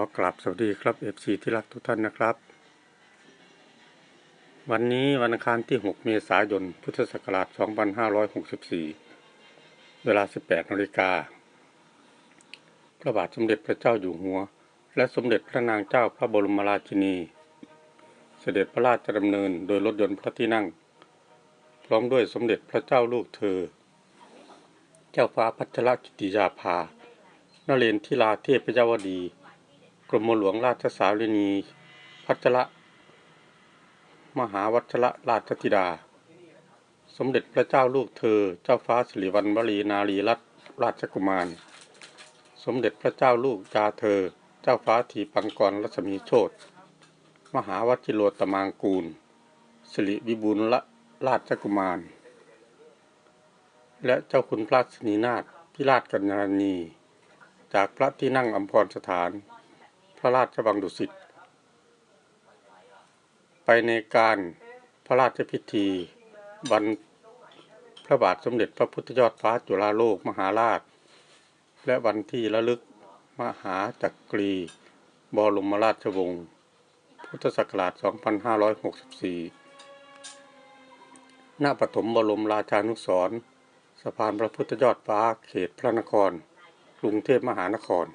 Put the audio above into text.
ขอกราบสวัสดีครับ FC ที่รักทุกท่านนะครับ วันนี้วันอังคารที่ 6 เมษายน พุทธศักราช 2564 เวลา 18นาฬิกา พระบาทสมเด็จพระเจ้าอยู่หัว และสมเด็จพระนางเจ้าพระบรมราชินี เสด็จพระราชดำเนินโดยรถยนต์พระที่นั่ง พร้อมด้วยสมเด็จพระเจ้าลูกเธอ เจ้าฟ้าพัชรกิติยาภานเรนทิราเทพเจ้าวดี กรมหลวงราชสารินี พัชระมหาวัชระราชธิดา สมเด็จพระเจ้าลูกเธอ เจ้าฟ้าสิริวัณวรีนารีรัตนราชกุมาร สมเด็จพระเจ้าลูกยาเธอ เจ้าฟ้าถีปังกรรัศมีโชตมหาวชิโรตมางกูล สิริวิบูลละราชกุมาร และเจ้าคุณพระศนีนาถพิราชกัญญาณี จากพระที่นั่งอัมพรสถาน พระราชวังดุสิต ไปในการพระราชพิธีวันพระบาทสมเด็จพระพุทธยอดฟ้าจุฬาโลกมหาราช และวันที่ระลึกมหาจักรีบรมราชวงศ์พุทธศักราช 2564 ณ ปฐมบรมราชานุสรณ์สะพานพระพุทธยอดฟ้าเขตพระนคร กรุงเทพมหานคร